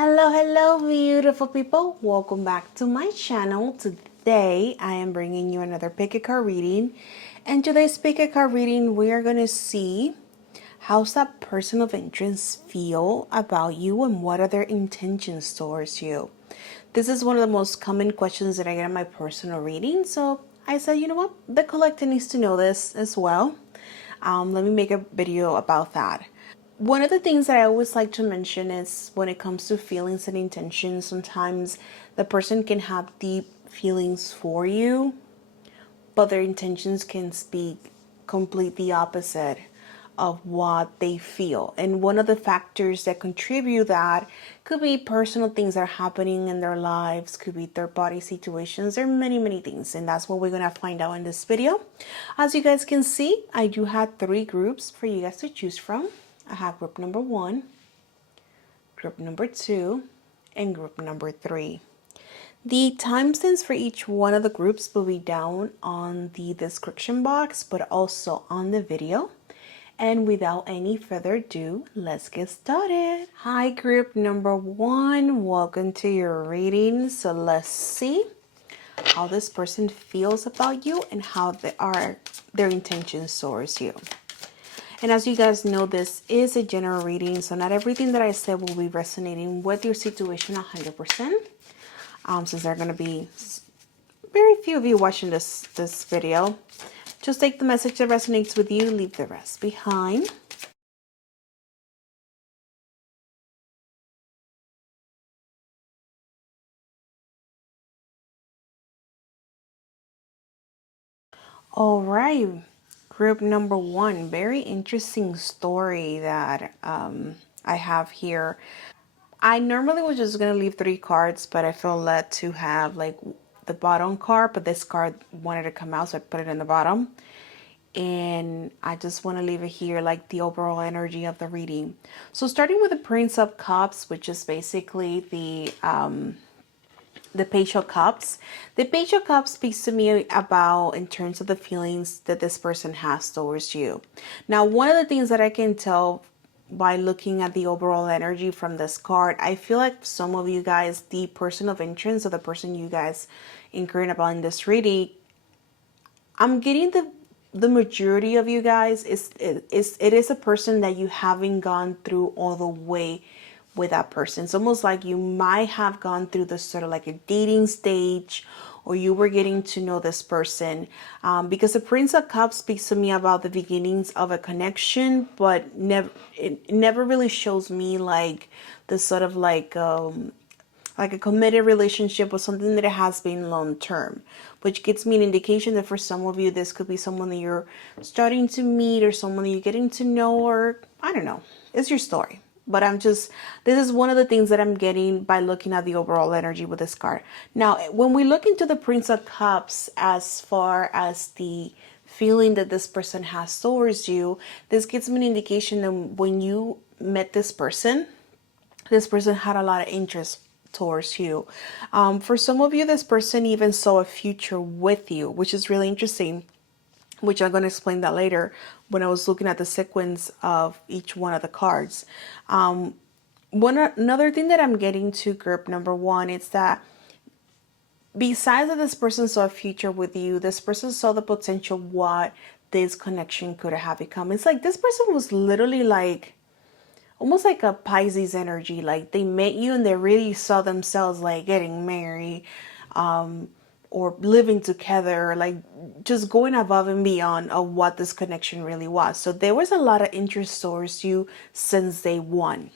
Hello, beautiful people. Welcome back to my channel. Today, I am bringing you another pick a card reading. And today's pick a card reading, we are going to see how's that person of interest feel about you and what are their intentions towards you. This is one of the most common questions that I get in my personal reading. So I said, you know what? The collective needs to know this as well. Let me make a video about that. One of the things that I always like to mention is when it comes to feelings and intentions, sometimes the person can have deep feelings for you, but their intentions can speak completely opposite of what they feel. And one of the factors that contribute that could be personal things that are happening in their lives, could be third party situations. There are many things, and that's what we're gonna find out in this video. As you guys can see, I do have 3 groups for you guys to choose from. I have group number 1, group number 2, and group number 3. The timestamps for each one of the groups will be down on the description box, but also on the video. And without any further ado, let's get started. Hi, group number 1. Welcome to your reading. So let's see how this person feels about you and how their intentions towards you. And as you guys know, this is a general reading, so not everything that I said will be resonating with your situation 100%. Since there are going to be very few of you watching this video, just take the message that resonates with you, leave the rest behind. All right, group number 1, very interesting story that I have here. I normally was just going to leave 3 cards, but I feel led to have like the bottom card, but this card wanted to come out, so I put it in the bottom. And I just want to leave it here, like the overall energy of the reading. So starting with the Prince of Cups, which is basically the Page of Cups. The Page of Cups speaks to me about in terms of the feelings that this person has towards you. Now, one of the things that I can tell by looking at the overall energy from this card, I feel like some of you guys, the person of interest or the person you guys inquiring about in this reading, I'm getting the majority of you guys it is a person that you haven't gone through all the way with that person. It's almost like you might have gone through this sort of like a dating stage, or you were getting to know this person, because the Prince of Cups speaks to me about the beginnings of a connection, but it never really shows me like this sort of like a committed relationship or something that has been long term, which gives me an indication that for some of you, this could be someone that you're starting to meet or someone that you're getting to know, or I don't know, it's your story. But this is one of the things that I'm getting by looking at the overall energy with this card. Now, when we look into the Prince of Cups, as far as the feeling that this person has towards you, this gives me an indication that when you met this person had a lot of interest towards you. For some of you, this person even saw a future with you, which is really interesting, which I'm going to explain that later when I was looking at the sequence of each one of the cards. Another thing that I'm getting to group number 1 is that besides that this person saw a future with you, this person saw the potential what this connection could have become. It's like this person was literally like almost like a Pisces energy. Like they met you and they really saw themselves like getting married, or living together, like just going above and beyond of what this connection really was. So there was a lot of interest towards you since day 1.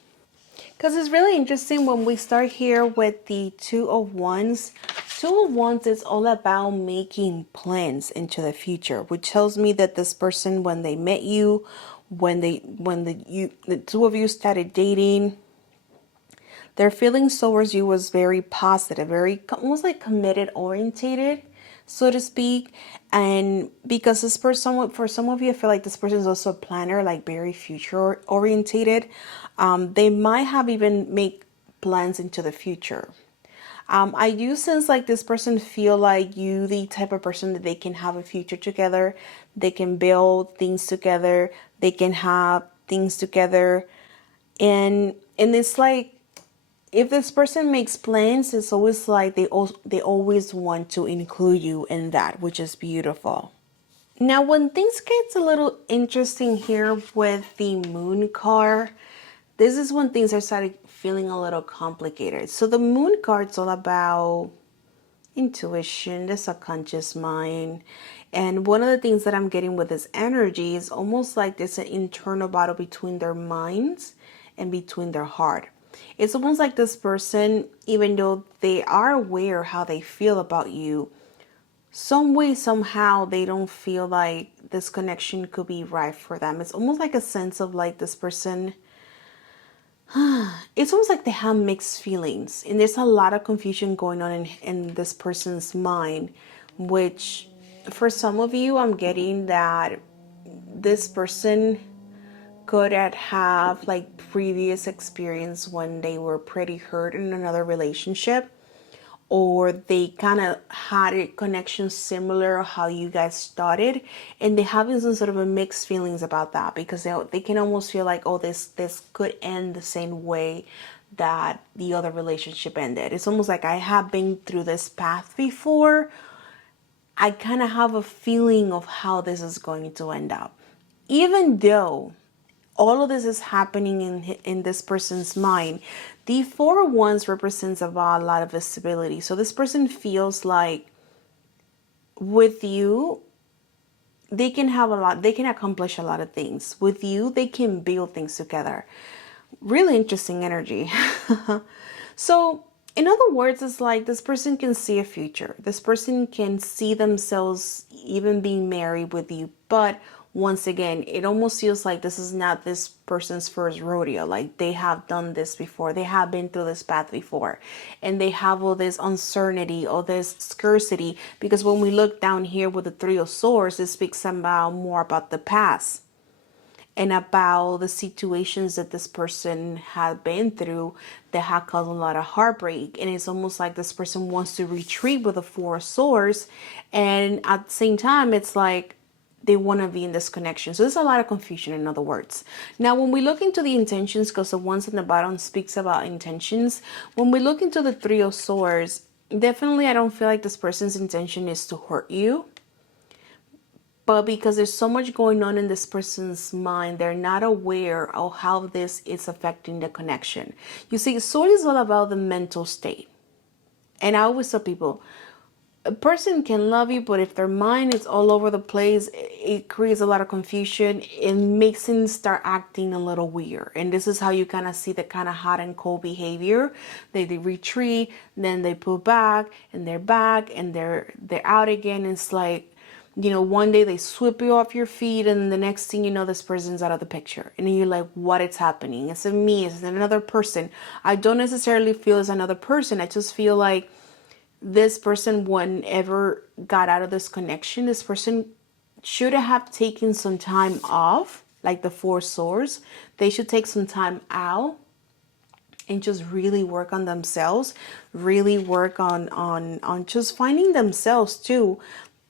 Because it's really interesting when we start here with the Two of Wands. Two of Wands is all about making plans into the future, which tells me that this person, when they met you, when the two of you started dating, their feelings towards you was very positive, very almost like committed orientated, so to speak. And because this person, for some of you, I feel like this person is also a planner, like very future orientated. They might have even make plans into the future. I do sense like this person feel like you the type of person that they can have a future together. They can build things together. They can have things together. And it's like if this person makes plans, it's always like they always want to include you in that, which is beautiful. Now, when things gets a little interesting here with the moon card, this is when things are starting feeling a little complicated. So the moon card's all about intuition, the subconscious mind. And one of the things that I'm getting with this energy is almost like there's an internal battle between their minds and between their heart. It's almost like this person, even though they are aware how they feel about you, some way, somehow, they don't feel like this connection could be right for them. It's almost like a sense of like this person, it's almost like they have mixed feelings. And there's a lot of confusion going on in this person's mind, which for some of you, I'm getting that this person could have like previous experience when they were pretty hurt in another relationship, or they kind of had a connection similar how you guys started, and they having some sort of a mixed feelings about that, because they can almost feel like, oh, this could end the same way that the other relationship ended. It's almost like I have been through this path before. I kind of have a feeling of how this is going to end up, even though all of this is happening in this person's mind. The Four of Wands represents a lot of visibility. So this person feels like with you, they can have a lot, they can accomplish a lot of things. With you, they can build things together. Really interesting energy. So in other words, it's like this person can see a future. This person can see themselves even being married with you. But once again, it almost feels like this is not this person's first rodeo. Like they have done this before. They have been through this path before. And they have all this uncertainty, all this scarcity. Because when we look down here with the Three of Swords, it speaks about more about the past and about the situations that this person had been through that had caused a lot of heartbreak. And it's almost like this person wants to retreat with the Four of Swords, and at the same time it's like they want to be in this connection. So there's a lot of confusion, in other words. Now when we look into the intentions, because the ones on the bottom speaks about intentions, when we look into the Three of Swords, definitely I don't feel like this person's intention is to hurt you. But because there's so much going on in this person's mind, they're not aware of how this is affecting the connection. You see, Sword is all about the mental state. And I always tell people, a person can love you, but if their mind is all over the place, it creates a lot of confusion. It makes them start acting a little weird. And this is how you kind of see the kind of hot and cold behavior. They retreat, then they pull back, and they're back, and they're out again. It's like, you know, one day they sweep you off your feet, and the next thing you know, this person's out of the picture. And you're like, what is happening? Is it me? Is it another person? I don't necessarily feel it's another person. I just feel like this person, whenever got out of this connection, this person should have taken some time off, like the Four Swords. They should take some time out and just really work on themselves, really work on just finding themselves too.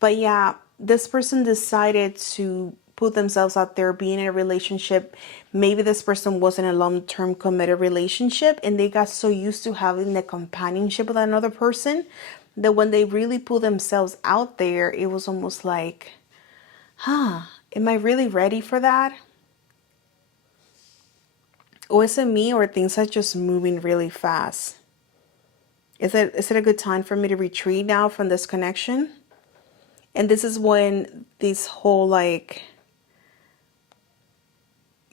But yeah, this person decided to put themselves out there, being in a relationship. Maybe this person wasn't a long-term committed relationship, and they got so used to having the companionship with another person that when they really put themselves out there, it was almost like, am I really ready for that? Or is it me, or things are just moving really fast? Is it a good time for me to retreat now from this connection? And this is when this whole like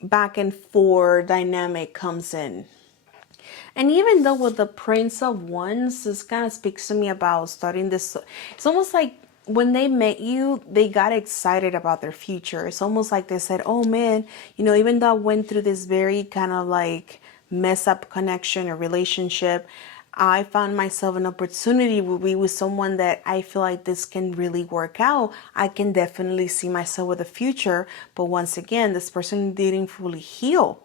back and forth dynamic comes in. And even though with the Prince of Wands, this kind of speaks to me about starting this. It's almost like when they met you, they got excited about their future. It's almost like they said, oh man, you know, even though I went through this very kind of like mess up connection or relationship, I found myself an opportunity to be with someone that I feel like this can really work out. I can definitely see myself with a future. But once again, this person didn't fully heal,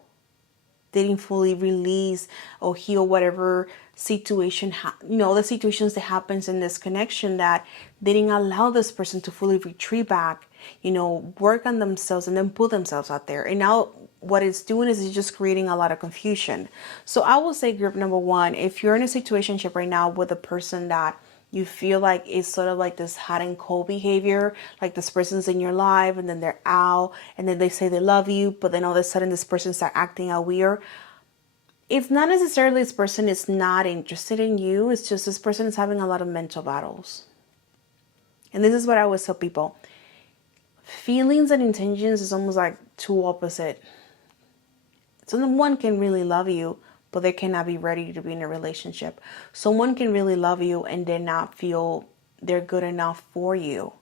didn't fully release or heal whatever situation, the situations that happens in this connection that didn't allow this person to fully retreat back, work on themselves and then put themselves out there. And now what it's doing is it's just creating a lot of confusion. So I will say group number one, if you're in a situationship right now with a person that you feel like is sort of like this hot and cold behavior, like this person's in your life and then they're out and then they say they love you, but then all of a sudden this person start acting out weird. It's not necessarily this person is not interested in you. It's just this person is having a lot of mental battles. And this is what I always tell people. Feelings and intentions is almost like two opposite. Someone can really love you, but they cannot be ready to be in a relationship. Someone can really love you and then not feel they're good enough for you.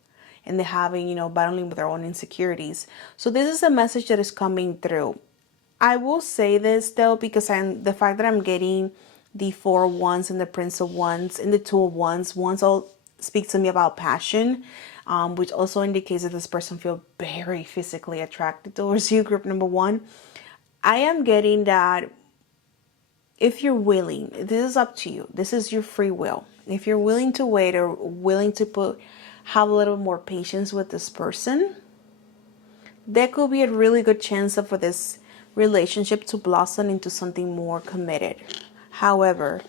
And they're having, battling with their own insecurities. So this is a message that is coming through. I will say this though, because the fact that I'm getting the 4 of Wands and the Prince of Wands and the 2 of Wands all speak to me about passion, which also indicates that this person feels very physically attracted towards you, group number one. I am getting that if you're willing, this is up to you. This is your free will. If you're willing to wait or willing to have a little more patience with this person, there could be a really good chance for this relationship to blossom into something more committed. However,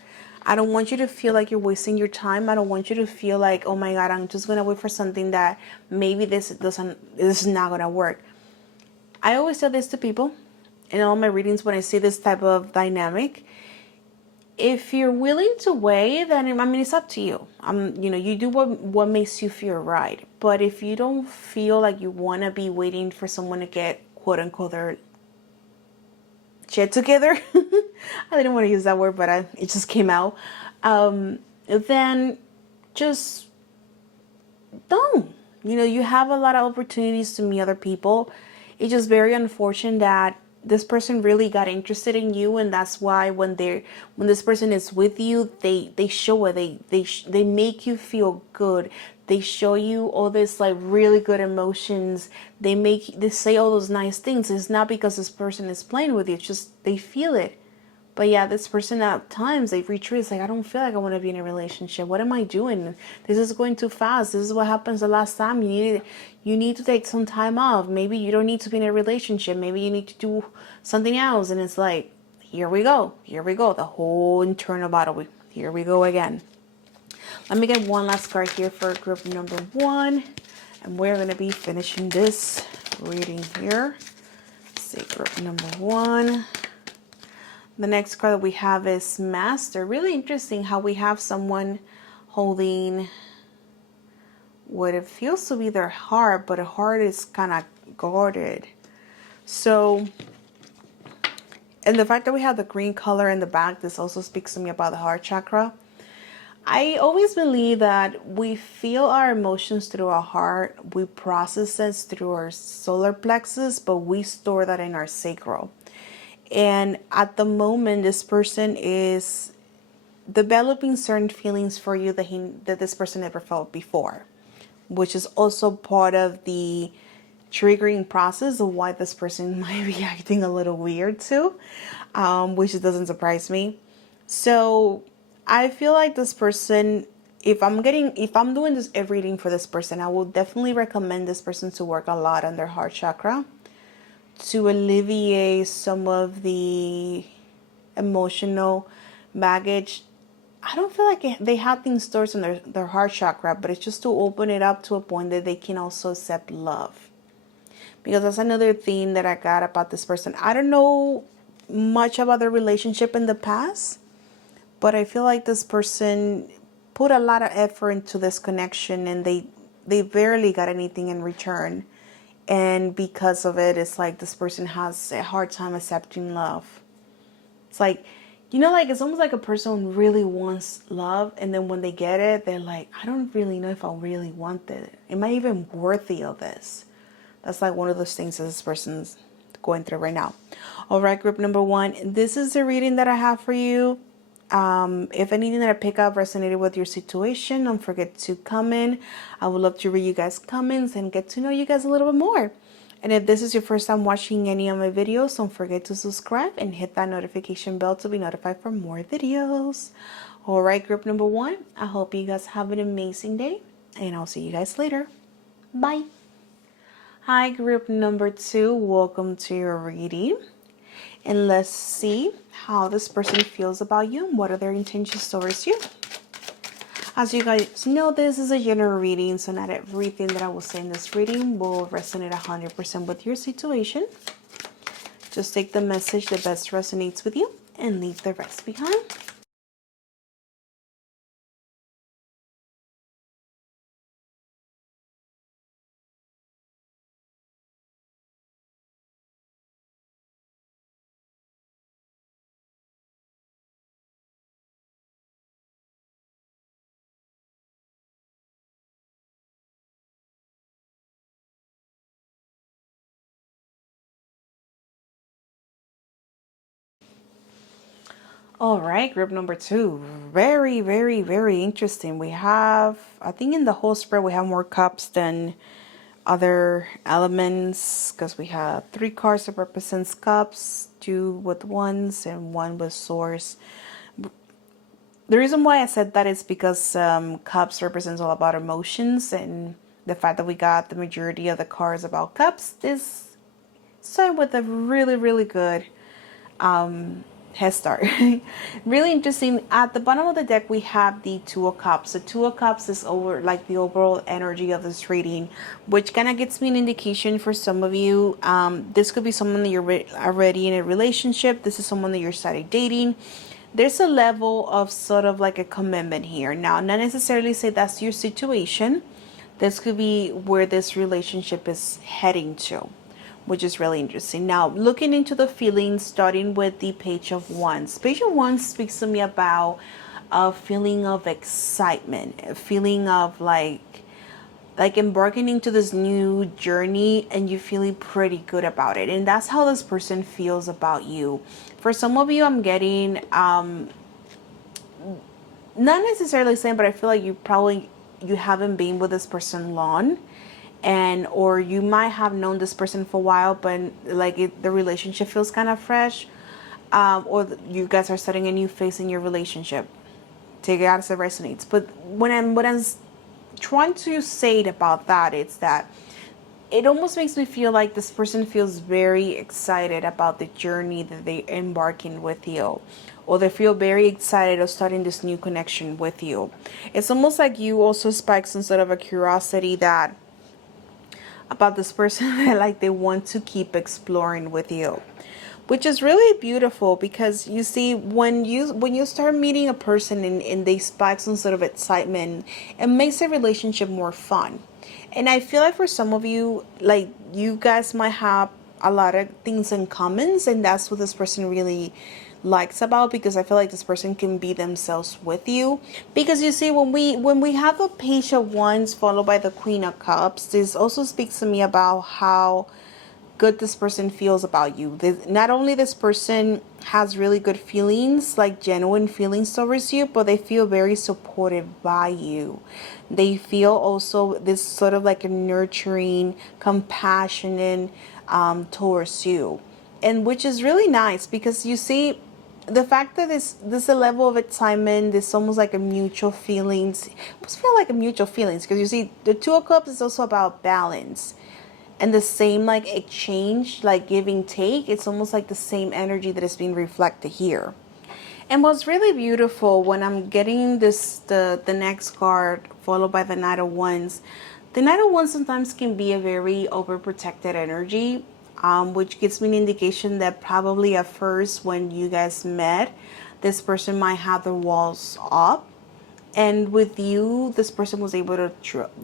I don't want you to feel like you're wasting your time. I don't want you to feel like, oh my God, I'm just going to wait for something that maybe this is not going to work. I always tell this to people in all my readings when I see this type of dynamic. If you're willing to wait, then it's up to you. You do what makes you feel right. But if you don't feel like you want to be waiting for someone to get quote unquote their shit together, I didn't want to use that word, but it just came out. Then just don't. You have a lot of opportunities to meet other people. It's just very unfortunate that this person really got interested in you, and that's why when this person is with you, they show it. They make you feel good. They show you all this like really good emotions. They say all those nice things. It's not because this person is playing with you. It's just they feel it. But yeah, this person at times they retreat. It's like, I don't feel like I want to be in a relationship. What am I doing? This is going too fast. This is what happens the last time. You need to take some time off. Maybe you don't need to be in a relationship. Maybe you need to do something else. And it's like, here we go. Here we go. The whole internal battle. Here we go again. Let me get one last card here for group number one. And we're going to be finishing this reading here. Let's see, group number one. The next card that we have is Master. Really interesting how we have someone holding what it feels to be their heart, but the heart is kind of guarded. So, and the fact that we have the green color in the back, this also speaks to me about the heart chakra. I always believe that we feel our emotions through our heart. We process this through our solar plexus, but we store that in our sacral. And at the moment, this person is developing certain feelings for you that this person never felt before, which is also part of the triggering process of why this person might be acting a little weird too, which doesn't surprise me. So I feel like this person, if I'm doing this every reading for this person, I will definitely recommend this person to work a lot on their heart chakra, to alleviate some of the emotional baggage. I don't feel like they have things stored in their heart chakra, but it's just to open it up to a point that they can also accept love. Because that's another thing that I got about this person. I don't know much about their relationship in the past, but I feel like this person put a lot of effort into this connection and they barely got anything in return. And because of it, it's like this person has a hard time accepting love. It's like, it's almost like a person really wants love. And then when they get it, they're like, I don't really know if I really want it. Am I even worthy of this? That's like one of those things that this person's going through right now. All right, group number one. This is the reading that I have for you. If anything that I pick up resonated with your situation, don't forget to comment. I would love to read you guys' comments and get to know you guys a little bit more. And if this is your first time watching any of my videos, don't forget to subscribe and hit that notification bell to be notified for more videos. All right, group number one, I hope you guys have an amazing day, and I'll see you guys later. Bye. Hi, group number 2. Welcome to your reading. And let's see how this person feels about you and what are their intentions towards you. As you guys know, this is a general reading, so not everything that I will say in this reading will resonate 100% with your situation. Just take the message that best resonates with you and leave the rest behind. All right, group number 2. Very, very, very interesting. We have, I think in the whole spread, we have more cups than other elements because we have 3 cards that represents cups, 2 with wands, and 1 with swords. The reason why I said that is because cups represents all about emotions, and the fact that we got the majority of the cards about cups is starting with a really, really good head start. Really interesting. At the bottom of the deck, we have the Two of Cups. The Two of Cups is over like the overall energy of this reading, which kind of gets me an indication for some of you. This could be someone that you're already in a relationship. This is someone that you're started dating. There's a level of sort of like a commitment here. Now, not necessarily say that's your situation. This could be where this relationship is heading to, which is really interesting. Now, looking into the feelings, starting with the Page of Wands. Page of Wands speaks to me about a feeling of excitement, a feeling of like embarking into this new journey, and you feeling pretty good about it. And that's how this person feels about you. For some of you, I'm getting not necessarily saying, but I feel like you haven't been with this person long, and or you might have known this person for a while, but like the relationship feels kind of fresh, or you guys are starting a new phase in your relationship. Take it out as it resonates. But when I'm trying to say it about that, it's that it almost makes me feel like this person feels very excited about the journey that they're embarking with you, or they feel very excited of starting this new connection with you. It's almost like you also spike some sort of a curiosity that about this person that like they want to keep exploring with you, which is really beautiful. Because you see, when you start meeting a person and they spike some sort of excitement, it makes the relationship more fun. And I feel like for some of you, like you guys might have a lot of things in commons, and that's what this person really likes about, because I feel like this person can be themselves with you. Because you see, when we have a Page of Wands followed by the Queen of Cups, this also speaks to me about how good this person feels about you. Not only this person has really good feelings, like genuine feelings towards you, but they feel very supported by you. They feel also this sort of like a nurturing, compassionate towards you, and which is really nice. Because you see, the fact that this a level of excitement, this almost like a mutual feelings. It must feel like a mutual feelings, because you see, the Two of Cups is also about balance, and the same like exchange, like giving take. It's almost like the same energy that is being reflected here. And what's really beautiful, when I'm getting the next card followed by the Knight of Wands, the Knight of Wands sometimes can be a very overprotected energy, which gives me an indication that probably at first when you guys met, this person might have the walls up, and with you, this person was able to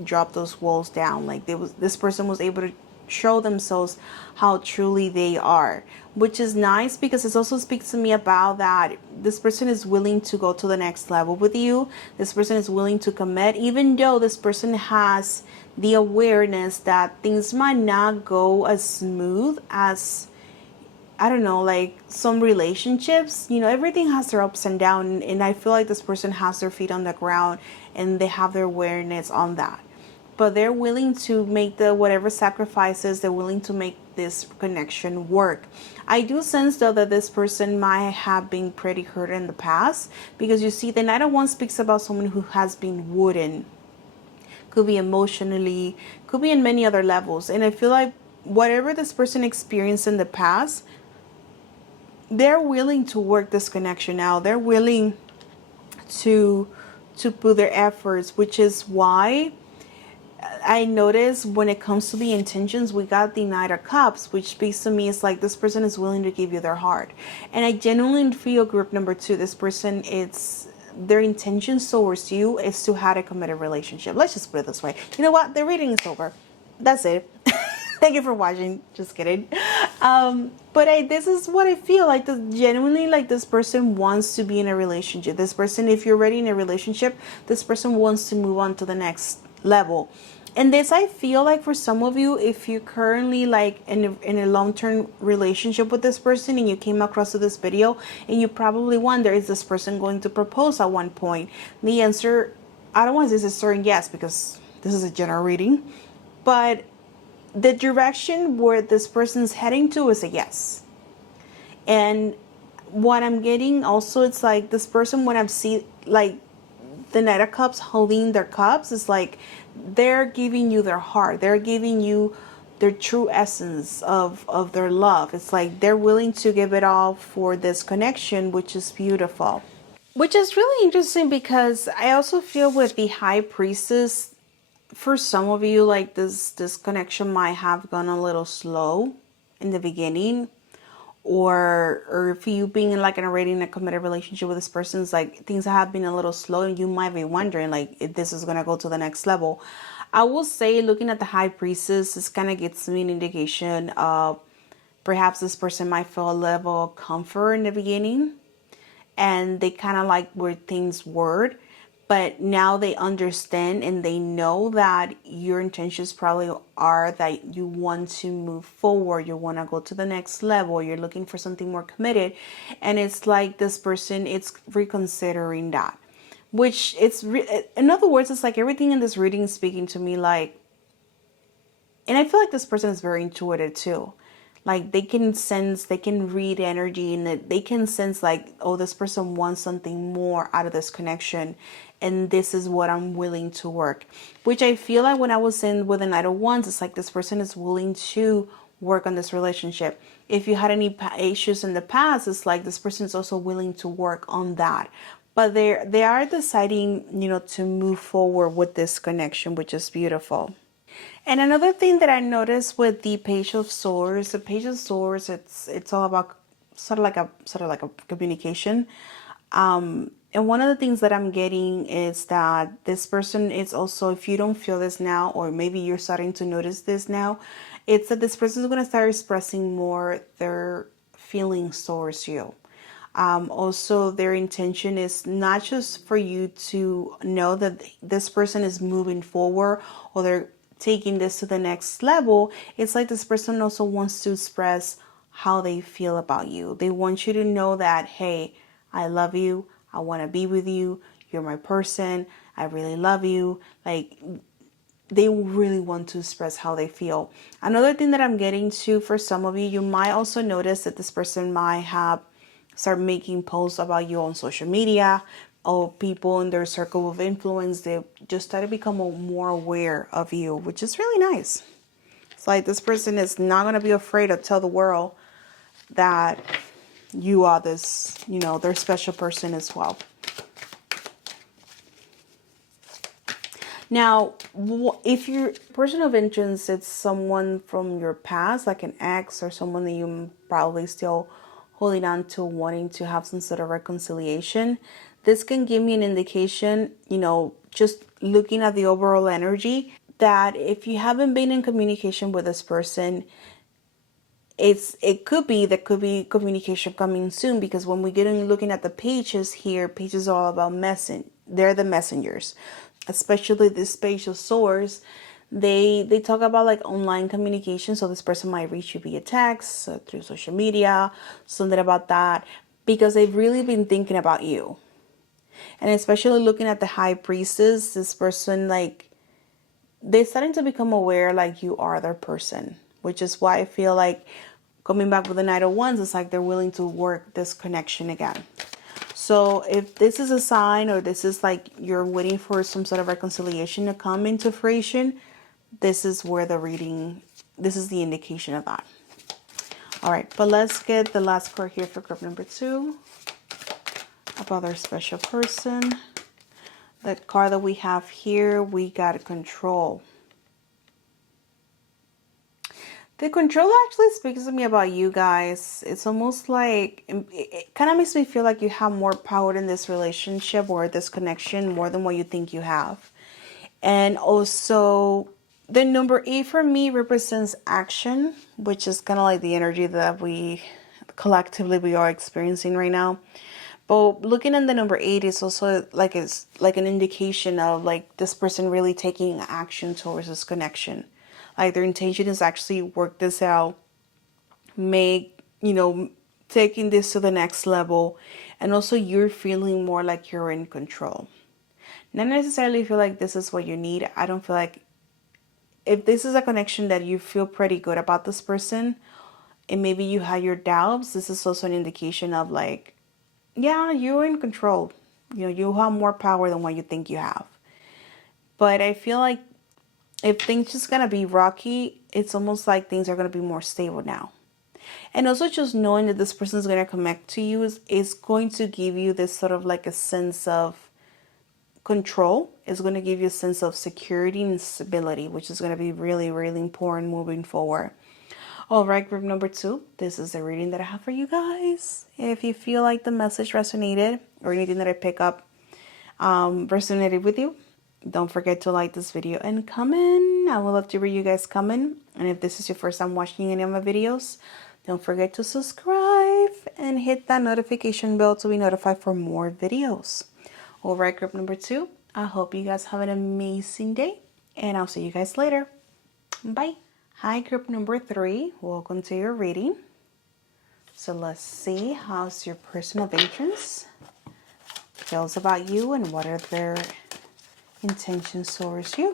drop those walls down. Like this person was able to show themselves how truly they are, which is nice, because it also speaks to me about that this person is willing to go to the next level with you. This person is willing to commit, even though this person has the awareness that things might not go as smooth as, I don't know, like some relationships. Everything has their ups and downs, and I feel like this person has their feet on the ground and they have their awareness on that. But they're willing to make the whatever sacrifices, they're willing to make this connection work. I do sense though that this person might have been pretty hurt in the past, because you see, the Knight of Wands speaks about someone who has been wooden, could be emotionally, could be in many other levels. And I feel like whatever this person experienced in the past, they're willing to work this connection out. They're willing to put their efforts, which is why I notice when it comes to the intentions, we got the Knight of Cups, which speaks to me is like this person is willing to give you their heart. And I genuinely feel group number 2, this person, it's their intentions towards you is to have a committed relationship. Let's just put it this way. You know what? The reading is over. That's it. Thank you for watching. Just kidding. But this is what I feel like. Genuinely, like this person wants to be in a relationship. This person, if you're already in a relationship, this person wants to move on to the next level. And this, I feel like for some of you, if you're currently like in a long-term relationship with this person and you came across to this video and you probably wonder, is this person going to propose at one point? The answer, I don't want to say a certain yes because this is a general reading, but the direction where this person's heading to is a yes. And what I'm getting also, it's like this person, when I'm seeing like the Knight of Cups holding their cups, is like they're giving you their heart. They're giving you their true essence of their love. It's like they're willing to give it all for this connection, which is beautiful. Which is really interesting because I also feel with the High Priestess, for some of you, like this connection might have gone a little slow in the beginning, or if you being like already in a committed relationship with this person, it's like things have been a little slow and you might be wondering like if this is gonna go to the next level. I will say, looking at the High Priestess, this kind of gives me an indication of perhaps this person might feel a level of comfort in the beginning and they kind of like where things were, but now they understand and they know that your intentions probably are that you want to move forward, you want to go to the next level, you're looking for something more committed, and it's like this person, it's reconsidering that, which it's in other words, it's like everything in this reading is speaking to me like, and I feel like this person is very intuitive too. Like they can sense, they can read energy, and they can sense like, oh, this person wants something more out of this connection. And this is what I'm willing to work. Which I feel like when I was in with the Knight of Wands, it's like this person is willing to work on this relationship. If you had any issues in the past, it's like this person is also willing to work on that. But they are deciding, you know, to move forward with this connection, which is beautiful. And another thing that I noticed with the Page of Swords, the Page of Swords, it's all about sort of like a communication. And one of the things that I'm getting is that this person is also, if you don't feel this now, or maybe you're starting to notice this now, it's that this person is going to start expressing more their feelings towards you. Also, their intention is not just for you to know that this person is moving forward or they're taking this to the next level. It's like this person also wants to express how they feel about you. They want you to know that, hey, I love you. I want to be with you. You're my person. I really love you. Like, they really want to express how they feel. Another thing that I'm getting to, for some of you, you might also notice that this person might have start making posts about you on social media, or people in their circle of influence, they just start to become more aware of you, which is really nice. It's like this person is not going to be afraid to tell the world that you are this, you know, their special person as well. Now, if your person of interest, it's someone from your past, like an ex or someone that you probably still holding on to, wanting to have some sort of reconciliation, this can give me an indication, you know, just looking at the overall energy, that if you haven't been in communication with this person, it could be communication coming soon, because when we get in looking at the pages here, pages are all about they're the messengers, especially this Page of Swords. They talk about like online communication, so this person might reach you via text, through social media, something about that, because they've really been thinking about you. And especially looking at the High Priestess, this person, like, they're starting to become aware like you are their person, which is why I feel like coming back with the Knight of Wands, it's like they're willing to work this connection again. So if this is a sign, or this is like you're waiting for some sort of reconciliation to come into fruition, this is where the reading, this is the indication of that. All right, but let's get the last card here for group number 2 about our special person. The card that we have here, we got control. The control actually speaks to me about you guys. It's almost like, it kind of makes me feel like you have more power in this relationship or this connection more than what you think you have. And also, the number 8 for me represents action, which is kind of like the energy that we collectively we are experiencing right now. But looking at the number 8 is also like it's like an indication of like this person really taking action towards this connection. Like their intention is actually work this out, make, taking this to the next level. And also you're feeling more like you're in control. Not necessarily feel like this is what you need. I don't feel like, if this is a connection that you feel pretty good about this person and maybe you had your doubts, this is also an indication of like, yeah, you're in control. You have more power than what you think you have. But I feel like if things just gonna be rocky, it's almost like things are gonna be more stable now. And also just knowing that this person is gonna connect to you is going to give you this sort of like a sense of control. Is going to give you a sense of security and stability, which is going to be really, really important moving forward. All right, group number 2, this is the reading that I have for you guys. If you feel like the message resonated or anything that I pick up resonated with you, don't forget to like this video and comment. I would love to read you guys comment. And if this is your first time watching any of my videos, don't forget to subscribe and hit that notification bell to be notified for more videos. All right, group number 2, I hope you guys have an amazing day, and I'll see you guys later. Bye. Hi, group number 3. Welcome to your reading. So let's see how's your person of interest feels about you and what are their intentions towards you.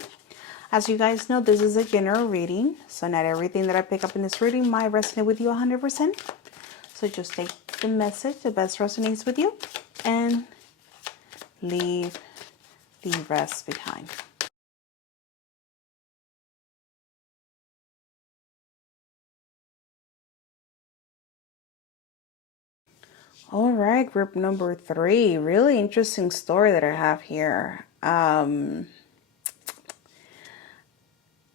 As you guys know, this is a general reading, so not everything that I pick up in this reading might resonate with you 100%. So just take the message that best resonates with you and leave the rest behind. All right, group number 3. Really interesting story that I have here.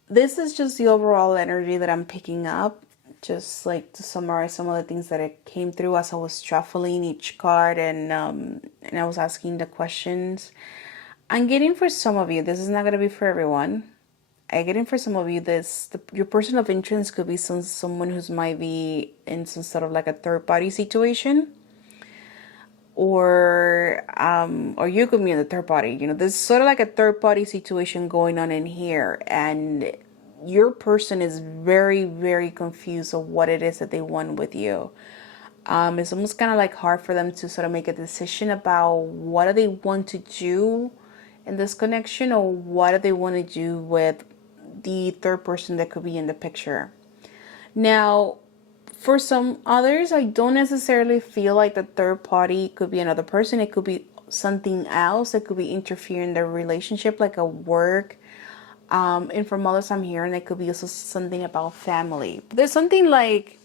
This is just the overall energy that I'm picking up. Just like to summarize some of the things that it came through as I was shuffling each card and I was asking the questions. I'm getting for some of you, this is not going to be for everyone. I'm getting for some of you, your person of interest could be someone who's might be in some sort of like a third party situation. Or you could be in the third party. There's sort of like a third party situation going on in here, and your person is very, very confused of what it is that they want with you. It's almost kind of like hard for them to sort of make a decision about what do they want to do in this connection, or what do they want to do with the third person that could be in the picture. Now, for some others, I don't necessarily feel like the third party could be another person. It could be something else that could be interfering in their relationship, like a work. And from others I'm hearing, it could be also something about family. There's something like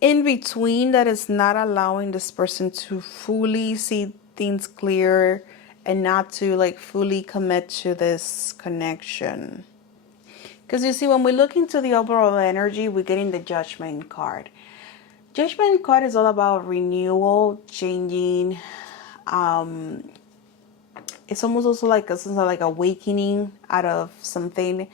in between that is not allowing this person to fully see things clear and not to like fully commit to this connection. Because you see, when we look into the overall energy, we're getting the Judgment card. Judgment card is all about renewal, changing. It's almost also like a sense of like awakening out of something,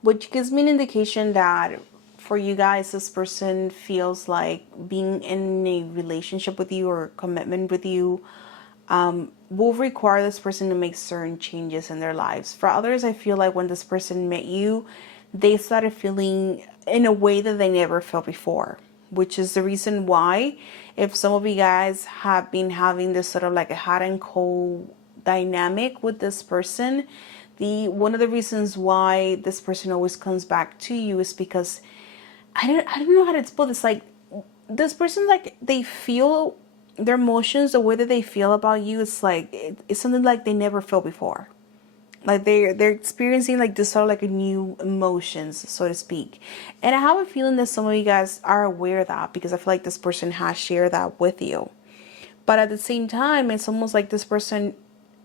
which gives me an indication that for you guys, this person feels like being in a relationship with you or commitment with you will require this person to make certain changes in their lives. For others, I feel like when this person met you, they started feeling in a way that they never felt before, which is the reason why, if some of you guys have been having this sort of like a hot and cold dynamic with this person, one of the reasons why this person always comes back to you is because I don't know how to explain this. Like, this person, like, they feel their emotions, the way that they feel about you, it's like it's something like they never felt before. Like they're experiencing like this sort of like a new emotions, so to speak. And I have a feeling that some of you guys are aware of that, because I feel like this person has shared that with you. But at the same time, it's almost like this person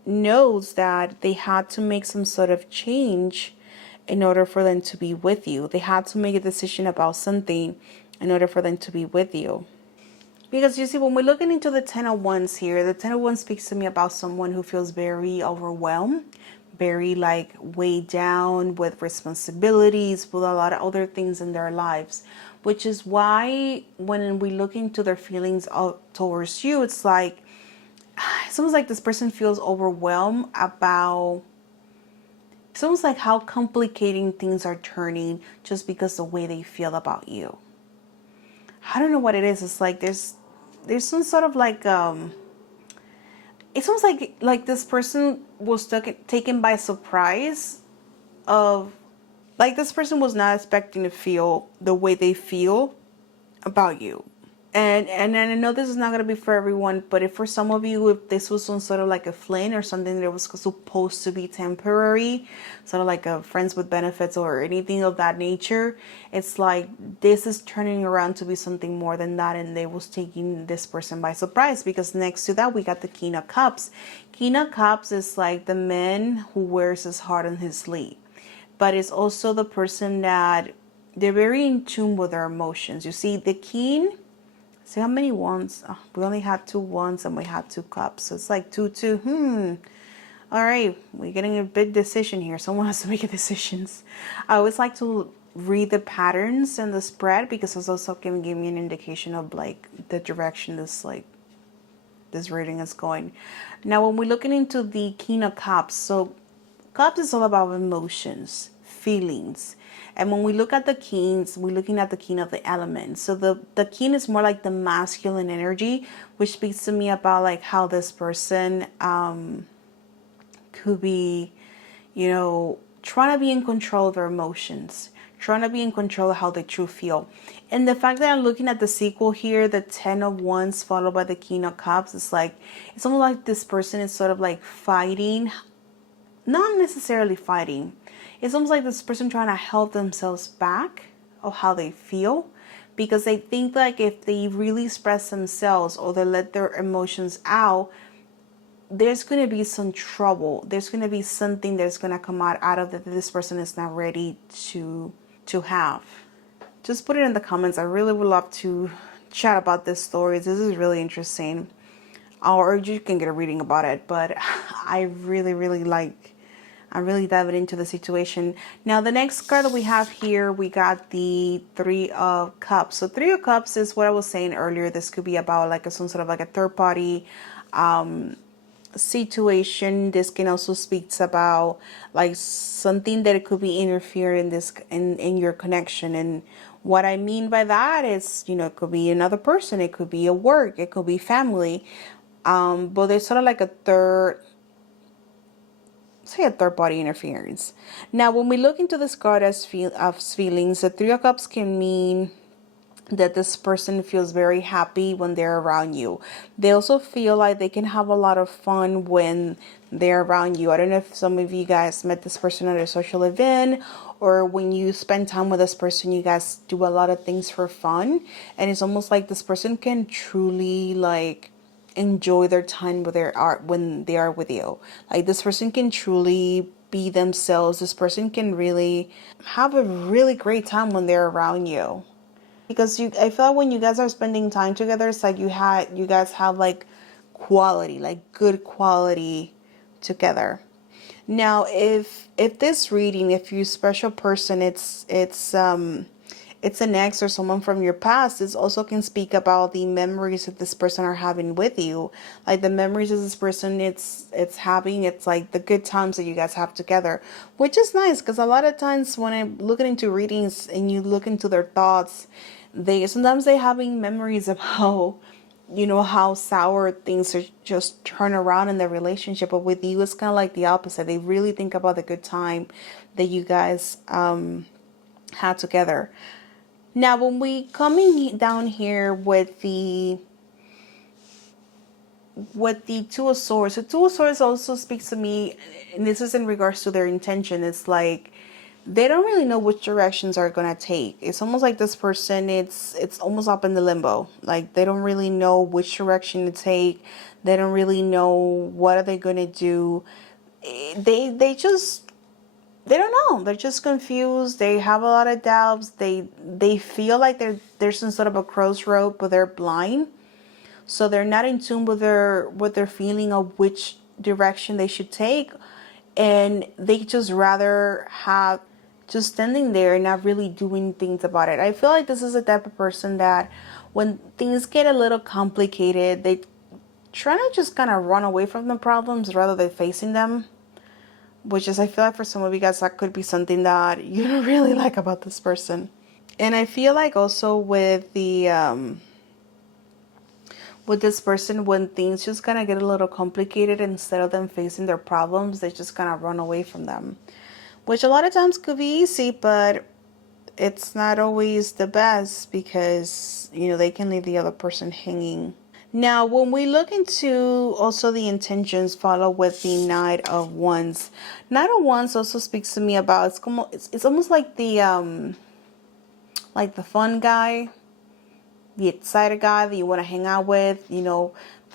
knows that they had to make some sort of change in order for them to be with you. They had to make a decision about something in order for them to be with you. Because you see, when we're looking into the Ten of Wands here, the Ten of Wands speaks to me about someone who feels very overwhelmed, very like weighed down with responsibilities, with a lot of other things in their lives. Which is why when we look into their feelings towards you, it's like, it's almost like this person feels overwhelmed about, it's almost like how complicating things are turning just because the way they feel about you. I don't know what it is. It's like there's some sort of like it's almost like this person was taken by surprise of, like this person was not expecting to feel the way they feel about you. And I know this is not going to be for everyone, but if for some of you, if this was some sort of like a fling or something that was supposed to be temporary, sort of like a friends with benefits or anything of that nature, it's like this is turning around to be something more than that, and they was taking this person by surprise. Because next to that, we got the King of Cups. King of Cups is like the man who wears his heart on his sleeve, but it's also the person that they're very in tune with their emotions. You see, the King, see how many wands? Oh, we only had 2 wands and we had 2 cups. So it's like 2, 2. All right, we're getting a big decision here. Someone has to make a decisions. I always like to read the patterns and the spread, because it's also can give me an indication of like the direction this reading is going. Now, when we're looking into the King of Cups, so Cups is all about emotions, feelings. And when we look at the kings, we're looking at the king of the elements. So the king is more like the masculine energy, which speaks to me about like how this person could be, you know, trying to be in control of their emotions, trying to be in control of how they truly feel. And the fact that I'm looking at the sequel here, the 10 of Wands followed by the King of Cups, it's like, it's almost like this person is sort of like fighting, not necessarily fighting. It's almost like this person trying to help themselves back of how they feel, because they think like if they really express themselves or they let their emotions out, there's going to be some trouble. There's going to be something that's going to come out of that this person is not ready to have. Just put it in the comments. I really would love to chat about this story. This is really interesting. Or you can get a reading about it, but I I'm really diving into the situation. Now, the next card that we have here, we got the 3 of Cups. So 3 of Cups is what I was saying earlier. This could be about like some sort of like a third party situation. This can also speaks about like something that it could be interfering in your connection. And what I mean by that is, you know, it could be another person, it could be a work, it could be family. But there's sort of like a third party interference. Now, when we look into this card as feelings, the 3 of Cups can mean that this person feels very happy when they're around you. They also feel like they can have a lot of fun when they're around you. I don't know if some of you guys met this person at a social event, or when you spend time with this person, you guys do a lot of things for fun. And it's almost like this person can truly like enjoy their time with their art when they are with you. Like this person can truly be themselves. This person can really have a really great time when they're around you. Because I feel like when you guys are spending time together, it's like you guys have like quality, like good quality together. Now, if this reading, if you're a special person, it's an ex or someone from your past, this also can speak about the memories that this person are having with you. Like the memories of this person it's having, it's like the good times that you guys have together, which is nice, because a lot of times when I'm looking into readings and you look into their thoughts, they sometimes they having memories of how, you know, how sour things are just turn around in their relationship. But with you, it's kind of like the opposite. They really think about the good time that you guys had together. Now, when we coming down here with the with the Two of Swords, the Two of Swords also speaks to me, and this is in regards to their intention. It's like they don't really know which directions are gonna take. It's almost like this person, it's almost up in the limbo. Like they don't really know which direction to take. They don't really know what are they gonna do. They just they don't know. They're just confused. They have a lot of doubts. They feel like there's some sort of a crossroad, but they're blind. So they're not in tune with their feeling of which direction they should take, and they just rather have just standing there and not really doing things about it. I feel like this is the type of person that when things get a little complicated, they try to just kind of run away from the problems rather than facing them. Which is, I feel like for some of you guys, that could be something that you don't really like about this person. And I feel like also with this person, when things just kind of get a little complicated, instead of them facing their problems, they just kind of run away from them. Which a lot of times could be easy, but it's not always the best because, they can leave the other person hanging. Now, when we look into also the intentions, follow with the Knight of Wands. Knight of Wands also speaks to me about, it's almost like the fun guy, the excited guy that you want to hang out with, the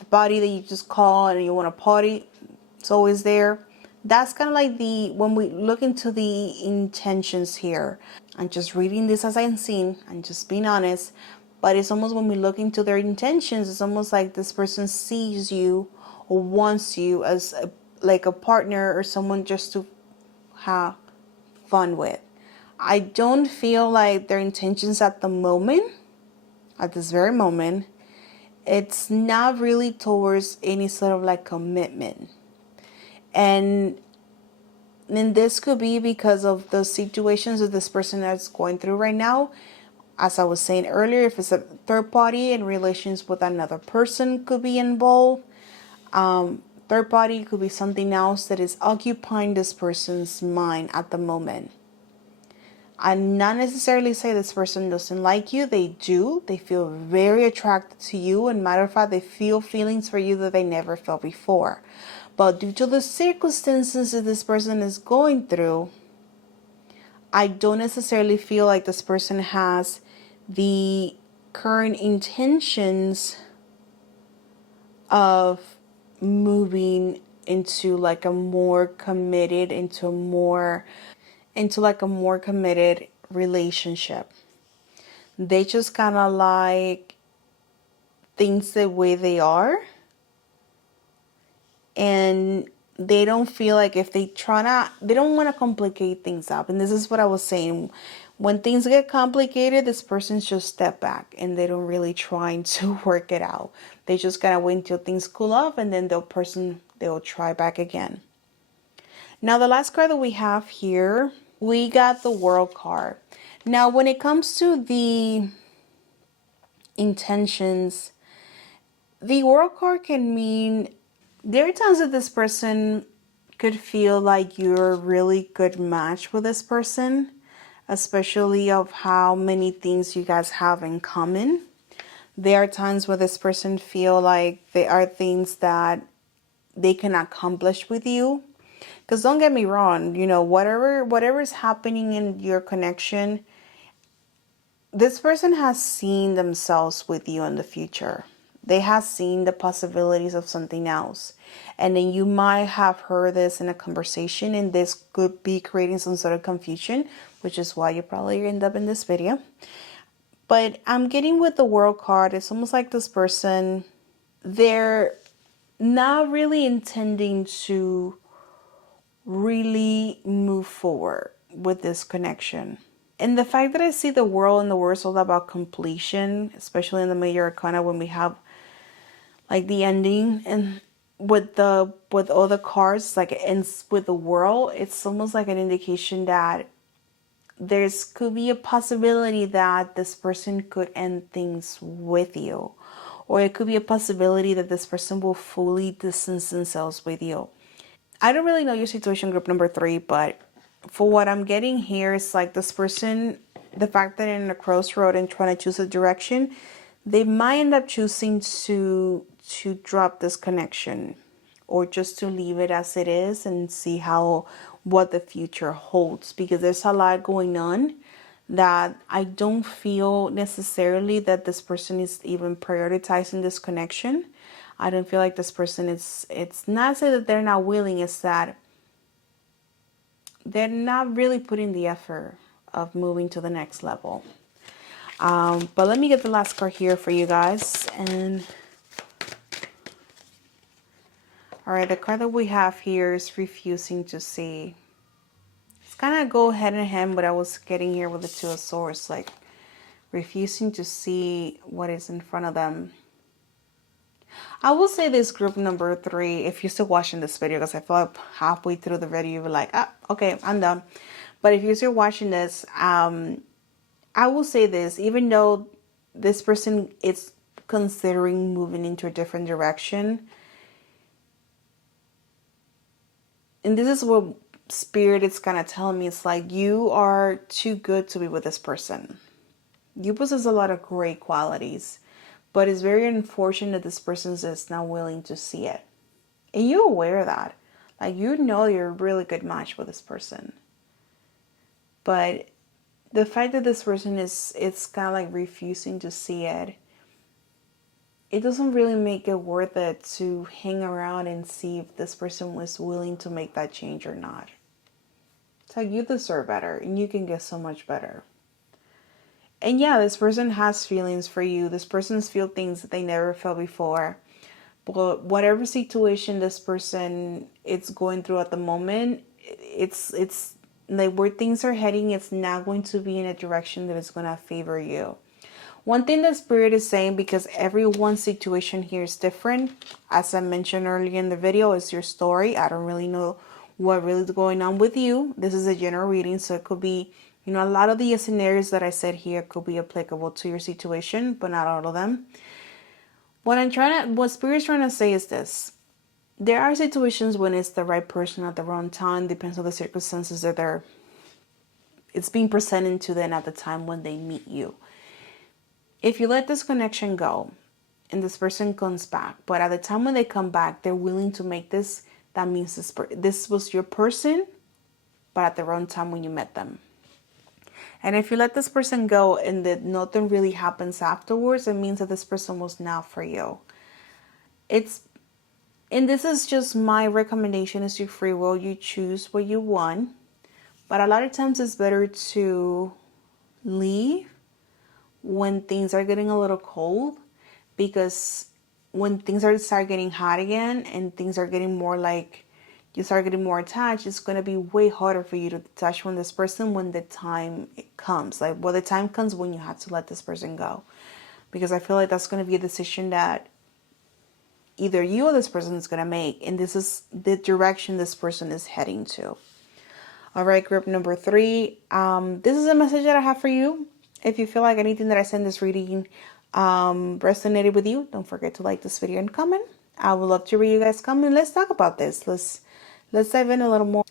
buddy that you just call and you want to party. It's always there. That's kind of like when we look into the intentions here. I'm just reading this as I'm seeing. I'm just being honest. But it's almost when we look into their intentions, it's almost like this person sees you or wants you as like a partner or someone just to have fun with. I don't feel like their intentions at this very moment, it's not really towards any sort of like commitment. And this could be because of the situations that this person is going through right now. As I was saying earlier, if it's a third party in relations with another person could be involved. Third party could be something else that is occupying this person's mind at the moment. I'm not necessarily say this person doesn't like you. They do. They feel very attracted to you. And matter of fact, they feel feelings for you that they never felt before. But due to the circumstances that this person is going through, I don't necessarily feel like this person has the current intentions of moving into like a more committed, into like a more committed relationship. They just kind of like things the way they are, and they don't feel like if they don't want to complicate things up. And this is what I was saying. When things get complicated, this person's just step back and they don't really try to work it out. They just gotta wait until things cool off, and then they'll try back again. Now, the last card that we have here, we got the World card. Now, when it comes to the intentions, the World card can mean there are times that this person could feel like you're a really good match with this person, especially of how many things you guys have in common. There are times where this person feel like there are things that they can accomplish with you. Because don't get me wrong, whatever is happening in your connection, this person has seen themselves with you in the future. They have seen the possibilities of something else. And then you might have heard this in a conversation, and this could be creating some sort of confusion, which is why you probably end up in this video. But I'm getting with the World card, it's almost like this person, they're not really intending to really move forward with this connection. And the fact that I see the World, and the World is all about completion, especially in the Major Arcana when we have like the ending, and with all the cards, like it ends with the World, it's almost like an indication that could be a possibility that this person could end things with you. Or it could be a possibility that this person will fully distance themselves with you. I don't really know your situation, group number 3, but for what I'm getting here, it's like this person, the fact that they're in a crossroad and trying to choose a direction, they might end up choosing to drop this connection, or just to leave it as it is and see what the future holds, because there's a lot going on that I don't feel necessarily that this person is even prioritizing this connection. I don't feel like this person is, it's not say that they're not willing, it's that they're not really putting the effort of moving to the next level. But let me get the last card here for you guys. And all right, the card that we have here is refusing to see. It's kind of go head in hand what I was getting here with the Two of Swords, like refusing to see what is in front of them. I will say this, group number 3, if you're still watching this video, because I feel like halfway through the video you're like, ah, okay, I'm done. But if you're still watching this, I will say this, even though this person is considering moving into a different direction, and this is what Spirit is kind of telling me, it's like you are too good to be with this person. You possess a lot of great qualities, but it's very unfortunate that this person is not willing to see it. And you're aware of that. Like, you know you're a really good match with this person. But the fact that this person it's kind of like refusing to see it, it doesn't really make it worth it to hang around and see if this person was willing to make that change or not. It's like, you deserve better and you can get so much better. And yeah, this person has feelings for you. This person's feel things that they never felt before. But whatever situation this person is going through at the moment, it's like where things are heading, it's not going to be in a direction that is going to favor you. One thing that Spirit is saying, because everyone's situation here is different, as I mentioned earlier in the video, is your story. I don't really know what really is going on with you. This is a general reading, so it could be, you know, a lot of the scenarios that I said here could be applicable to your situation, but not all of them. What Spirit's trying to say is this. There are situations when it's the right person at the wrong time, depends on the circumstances that it's being presented to them at the time when they meet you. If you let this connection go and this person comes back, but at the time when they come back, they're willing to make this, that means this was your person, but at the wrong time when you met them. And if you let this person go and that nothing really happens afterwards, it means that this person was not for you. And this is just my recommendation, is your free will. You choose what you want. But a lot of times it's better to leave when things are getting a little cold, because when things start getting hot again and things are getting more like you start getting more attached, it's going to be way harder for you to detach from this person when the time comes. Like, well, the time comes when you have to let this person go, because I feel like that's going to be a decision that either you or this person is going to make, and this is the direction this person is heading to. All right, group number 3, this is a message that I have for you. If you feel like anything that I said in this reading resonated with you, don't forget to like this video and comment. I would love to read you guys comment. Let's talk about this. Let's dive in a little more.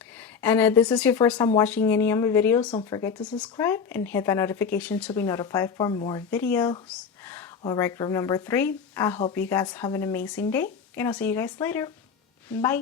And if this is your first time watching any of my videos, don't forget to subscribe and hit that notification to be notified for more videos. All right, group number 3, I hope you guys have an amazing day, and I'll see you guys later. Bye.